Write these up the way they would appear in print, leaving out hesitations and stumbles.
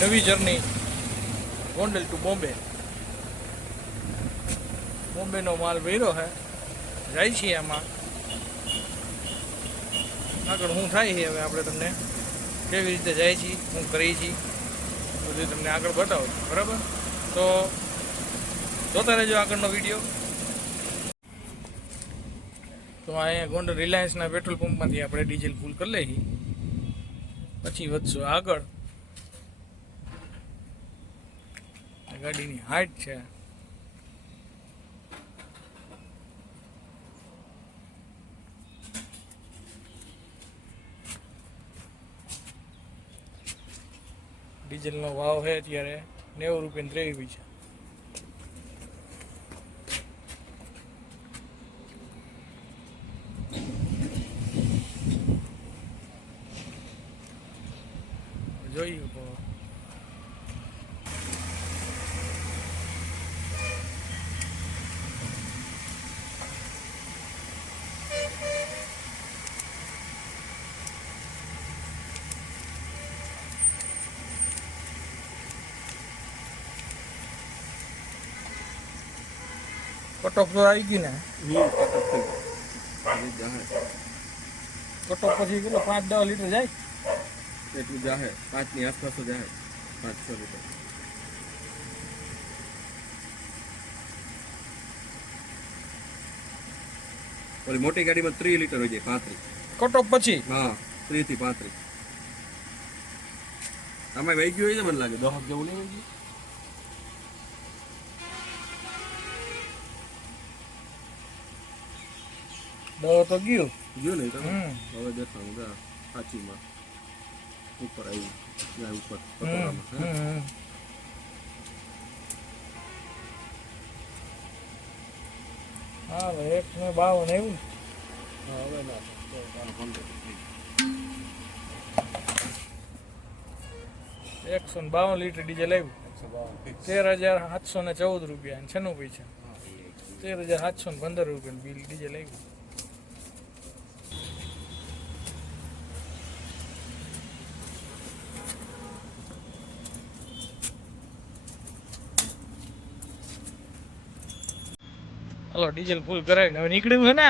નવી journey Gondal two Bombay. બોમ્બેનો માલ ભર્યો છે, જાય છીએ આમાં. આગળ હું થાય છે હવે આપણે તમને કેવી રીતે જાય છીએ, હું કરી છીએ બધું તમને આગળ બતાવું. બરાબર, તો જોતા રહેજો આગળનો વિડીયો. તો અહીંયા ગોંડલ રિલાયન્સના પેટ્રોલ પંપમાંથી આપણે ડીઝલ ફૂલ કરી લઈએ, પછી વધશું આગળ. ગાડીની હાઈટ છે ડીઝલનો ભાવ છે અત્યારે 90 રૂપિયા 23 પૈસા. જોયું તો કટોફ તો આવી ગઈ ને. કટોફ પછી કેટલો 5-10 લીટર જાય એટલું જાહે, 5 ની આસપાસ જાહે, 5-6 લીટર. ઓલી મોટી ગાડીમાં 30 લીટર હોય જાય, 35 કટોફ પછી. હા, 30 થી 35. આમાં વહી ગયું હોય છે મને લાગે, 10 જેવું નહીં વહી દવા તો ગયું ગયું નહીં તમે. હવે દેખાડું સાચીમાં ઉપર આવ્યું, ત્યાં ઉપર પતોરામાં. હા ભાઈ, 152 એવું. હવે ના 152 લીટર ડીઝલ આવ્યું. 13,714 રૂપિયા અને 96 પૈસા. 13,715 રૂપિયાનું બિલ ડીઝલ આવ્યું. હલો, ડીઝલ ફૂલ કરાવીને હવે નીકળ્યું છે ને.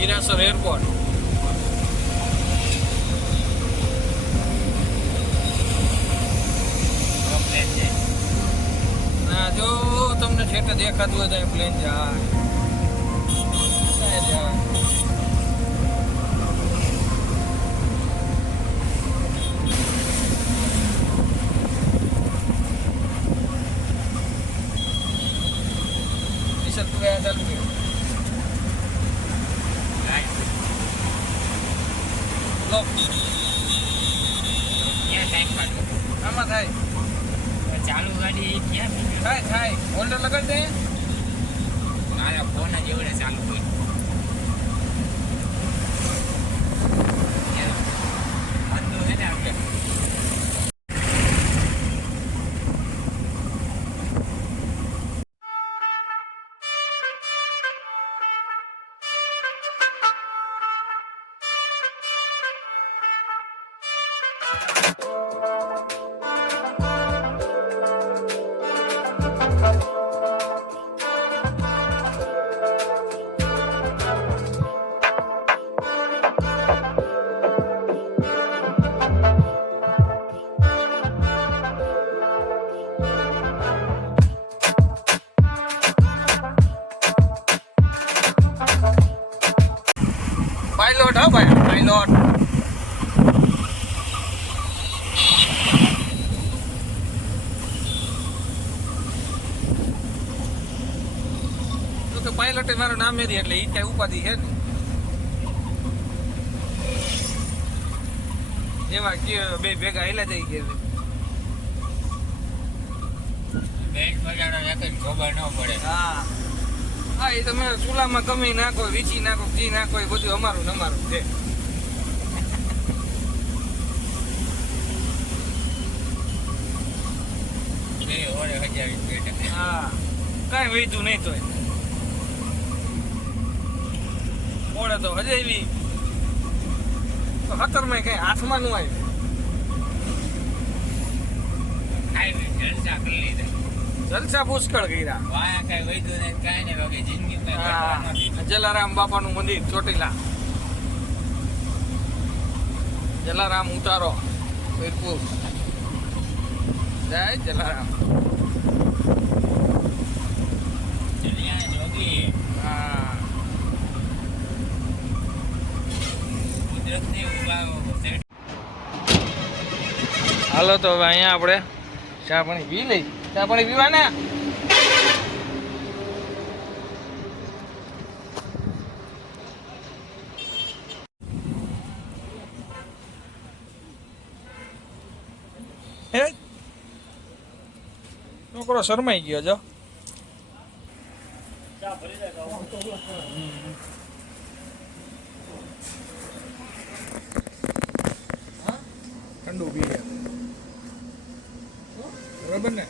હીરાસર એરપોર્ટ. ના, જો તમને ઠેઠ દેખાતું હોય તો પ્લેન જાય. ચાલુ આમાં થાય ચાલુ ગાડી ક્યાં થાય હોલ્ડર લગાડી દે. મારા ફોન જ એવડે ચાલુ હોય. પાયલોટ હો ભાઈ પાયલોટ. તો પાયલોટ મારું નામ નથી એટલે એ કઈ ઉપાધિ છે ને એવા કે બે ભેગા હેલા જઈ ગયા બેટ બજાડો એક જ ખબર ન પડે. હા હા એ તમે ચૂલામાં ગમી નાખો વીચી નાખો ઘી નાખો એ બધું અમારું ને અમારું છે. બે ઓળે 1000 બેટ. હા કાંઈ વહીતું નહીં તોય ઓળે તો હજે એવી તો 17 માં કઈ હાથમાં નું આવ્યું. ખાઈ જલસા કરી લીધા. જલસા પુષ્કળ કર્યા. વાયા કઈ વૈધું નહીં કાંઈ નહીં વગે જિંદગી કઈ કરવા નથી. જલારામ બાપાનું મંદિર ચોટીલા જલારામ ઉતારો વીરપુર જય જલારામ. જલિયા જોગી હા કુદરતની ઉગાવ સેટ. હાલો તો હવે અહીંયા આપણે ચા પાણી પી લઈ. ચા પાણી પીવાના હે છોકરો શરમાઈ ગયો જો. ઠંડુ પી બરાબર ને.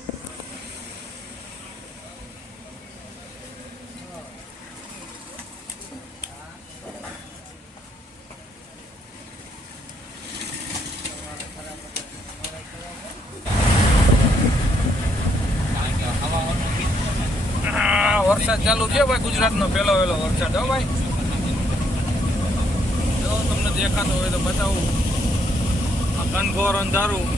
કારણ કે હવાઓનું ગીત છે ને. વરસાદ ચાલુ છે ભાઈ. ગુજરાતનો પહેલો વહેલો વરસાદ હો ભાઈ. જો તમને દેખાતો હોય તો બતાવું. આ ઘનઘોર અંધારું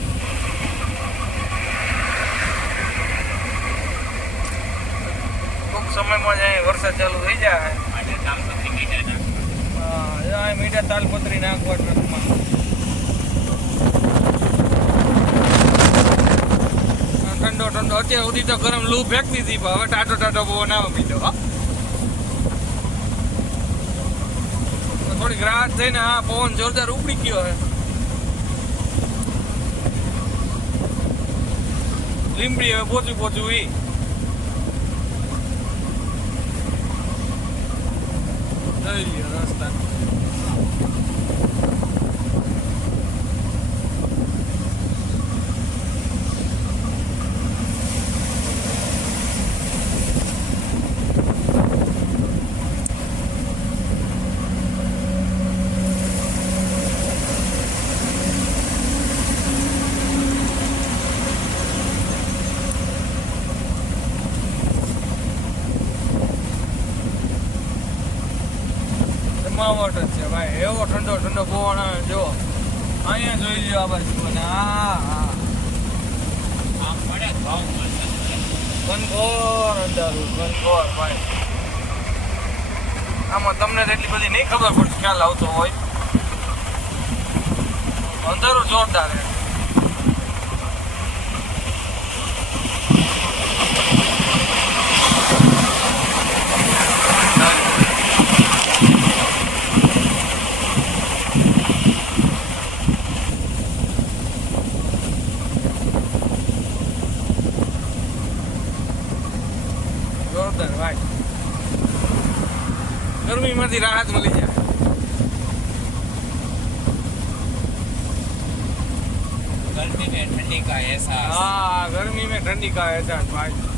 ટૂંક સમયમાં જ અહીં વરસાદ ચાલુ થઈ જાય. આજે તાલપત્રી મીઠા નાખવા. અહીં મીઠા તાલપત્રી નાખવા ટ્રકમાં. ઠંડો ઠંડો અત્યાર સુધી તો ગરમ લૂ ફેંકતી હતી પણ હવે ટાટો ટાટો પવન આવે બીજો. થોડીક રાહત થઈને આ પવન જોરદાર ઉપડી ગયો હે. લીંબડી હવે પોચું પોચું ઈ જઈ રહ્યો રસ્તા. જમાવટ જ છે ભાઈ. એવો ઠંડો ઠંડો પવન આવે જો. અહીંયા જોઈ લ્યો આ બાજુ. અને હા હા આમ પડે તો ભાવ મળશે. ઘનઘોર અંધારું ઘનઘોર ભાઈ. આમાં તમને તો એટલી બધી નહીં ખબર પડતી ખ્યાલ આવતો હોય. અંધારું જોરદાર હે. જોરદાર ભાઈ. ગરમીમાંથી રાહત મળી જાય. गर्मी में ठंडी का एहसास. हाँ गर्मी में ठंडी का एहसास भाई.